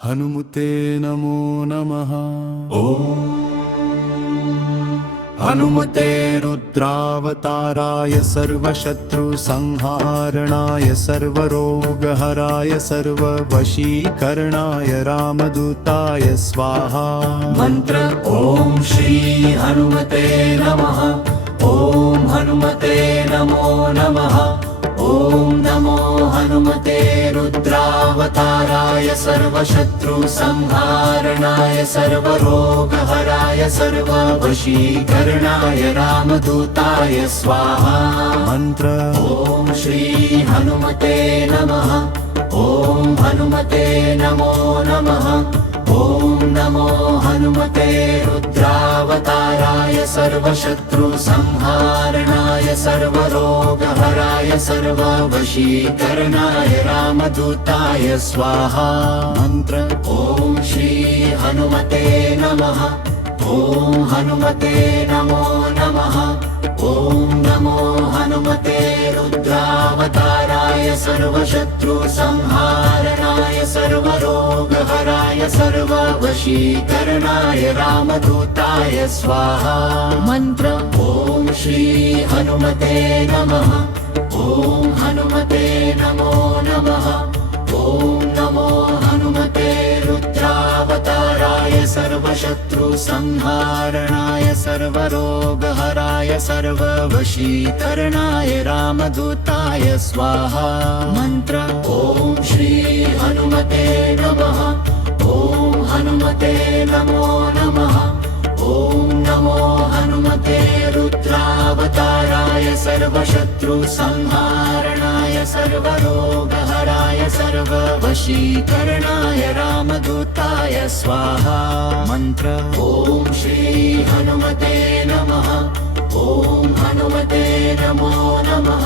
हनुमते नमो नमः। ॐ हनुमते रुद्रावताराय सर्वशत्रुसंहारणाय सर्वरोगहराय सर्ववशीकरणाय रामदूताय स्वाहा। मंत्र ओम श्री हनुमते नमः। ओम हनुमते नमो नमः। ओम नमो हनुमते रुद्रावताराय सर्वशत्रुसंहारणाय सर्वरोगहराय सर्ववशीकरणाय रामदूताय स्वाहा। मंत्र ओम श्री हनुमते नमः। ओम हनुमते नमो नमः। ओम नमो हनुमते रुद्रावताराय सर्वशत्रुसंहारणाय सर्वरोगहराय सर्ववशीकरणाय रामदूताय स्वाहा। मंत्र ओम श्री हनुमते नमः। ओम हनुमते नमो नमः। ओम नमो हनुमते रुद्रावताराय सर्वशत्रुसंहारणाय सर्वरोगहराय सर्ववशीकरणाय रामदूताय स्वाहा। मंत्र ओम श्री हनुमते नमः। ओम हनुमते नमो नमः। ओम नमो हनुमते रुद्रावताराय सर्वशत्रुसंहारणाय सर्वरोगहराय सर्ववशीकरणाय रामदूताय स्वाहा। मंत्र ओम श्री हनुमते नमः। ओम हनुमते नमो नमः। ओम नमो हनुमते रुद्रावताराय सर्वशत्रुसंहारणाय सर्वरोगहराय सर्ववशीकरणाय रामदूताय स्वाहा। मंत्र ओम श्री हनुमते नमः। ओम हनुमते नमो नमः।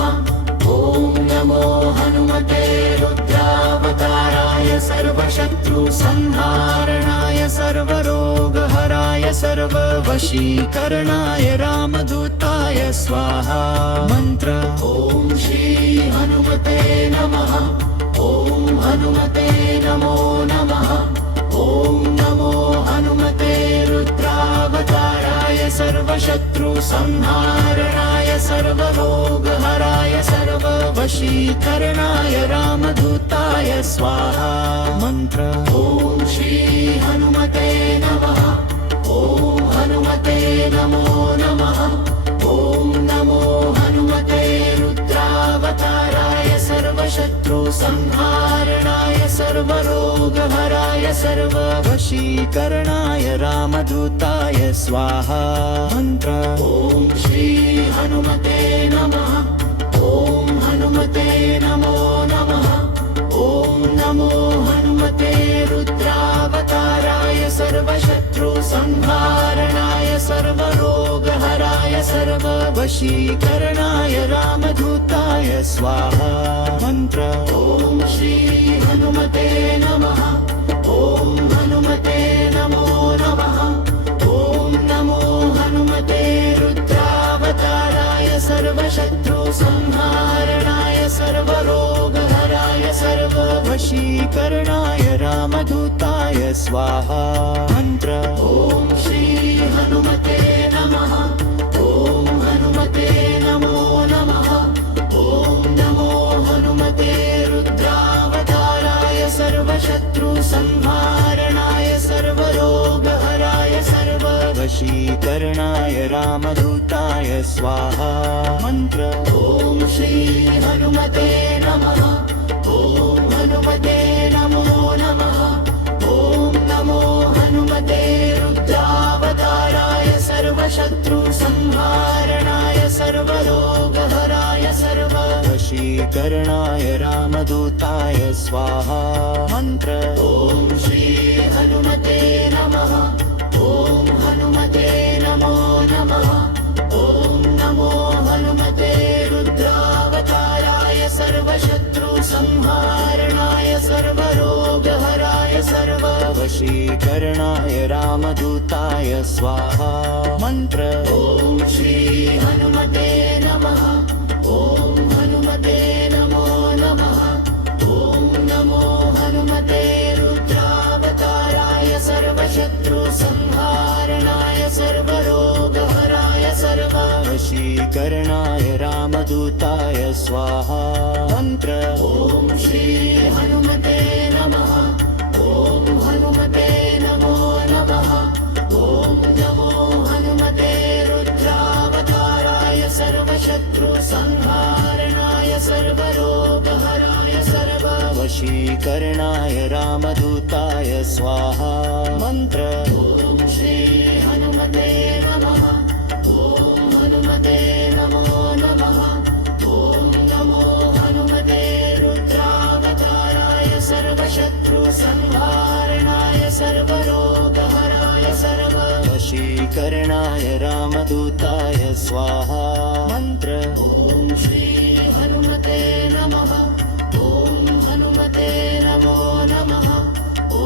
ओम नमो हनुमते रुद्रावताराय सर्वशत्रुसंहारणाय सर्वरोगहराय सर्ववशीकरणाय रामदूताय स्वाहा। मंत्र ओम श्री हनुमते नमः। ओम हनुमते नमो नमः। ओम नमो हनुमते रुद्रावताराय सर्वशत्रुसंहारणाय सर्वरोगहराय सर्ववशीकरणाय रामदूताय स्वाहा। मंत्र ओम श्री हनुमते नमः। ओम हनुमते नमो नमः। ओम नमो हनुमते रुद्रावताराय सर्वशत्रुसंहारणाय सर्वरोगहराय सर्ववशीकरणाय रामदूताय स्वाहा। मंत्र ओम श्री हनुमते नमः। ओम हनुमते नमो नमः। ओम नमो हनुमते रुद्रावताराय सर्वशत्रुसंहारणाय सर्वरोगहराय सर्ववशीकरणाय रामदूताय स्वाहा। मंत्र ओम श्री हनुमते नमः। ओम हनुमते नमो नमः। ओम नमो हनुमते रुद्रावताराय सर्वशत्रुसंहारणाय सर्वरोगहराय सर्ववशीकरणाय रामदूताय स्वाहा। मंत्र ओम श्री हनुमते नमः। ओम हनुमते नमो नमः। ओम नमो हनुमते रुद्रावताराय सर्वशत्रुसंहारणाय सर्वरोगहराय सर्ववशीकरणाय रामदूताय स्वाहा। मंत्र ओम श्री हनुमते नमः। ओम हनुमते नमो नमः। ओम नमो हनुमते रुद्रावताराय सर्वशत्रुसंहारणाय सर्वरोगहराय सर्ववशीकरणाय रामदूताय स्वाहा। मंत्र ओम श्री हनुमते नमः। ओम हनुमते नमो नमः। ओम नमो हनुमते रुद्रावताराय सर्वशत्रुसंहारणाय सर्वरोगहराय सर्ववशीकरणाय रामदूताय स्वाहा। मंत्र ओम श्री हनुमते नमः। ओम हनुमते नमो नमः। ओम नमो हनुमते रुद्रावताराय स्वाहा मंत्र ॐ श्री हनुमते नमः ॐ हनुमते नमो नमः ॐ नमो हनुमते रुद्रावताराय सर्वशत्रुसंहारणाय सर्वरोगहराय वशीकरणाय रामदूताय स्वाहा मंत्र ॐ श्री हनुमते नमः ॐ हनुमते नमो नमः ॐ नमो हनुमते रुद्रावताराय सर्वशत्रुसंहारणाय सर्वरोगहराय वशीकरणाय रामदूताय स्वाहा मंत्र ॐ श्री हनुमते नमः ॐ हनुमते नमो नमः ॐ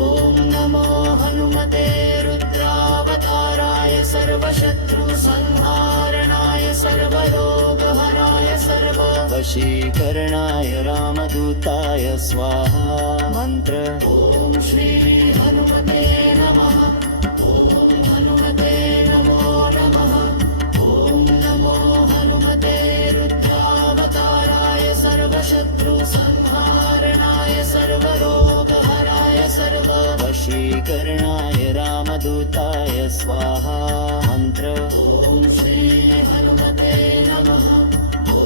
नमो हनुमते रुद्रावताराय सर्वशत्रुसंहारणाय सर्वरोगहराय वशीकरणाय रामदूताय स्वाहा मंत्र ॐ श्री हनुमते नमः ॐ हनुमते नमो नमः ॐ नमो हनुमते रुद्रावताराय सर्वशत्रुसंहारणाय सर्वरोगहराय वशीकरणाय रामदूताय स्वाहा मंत्र ॐ श्री हनुमते नमः ॐ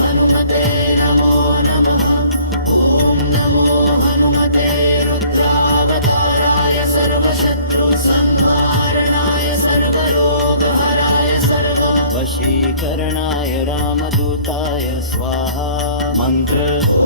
हनुमते नमो नमः ॐ नमो हनुमते रुद्रावताराय सर्वशत्रुसंहारणाय सर्वरोगहराय वशीकरणाय रामदूताय स्वाहा मंत्र ॐ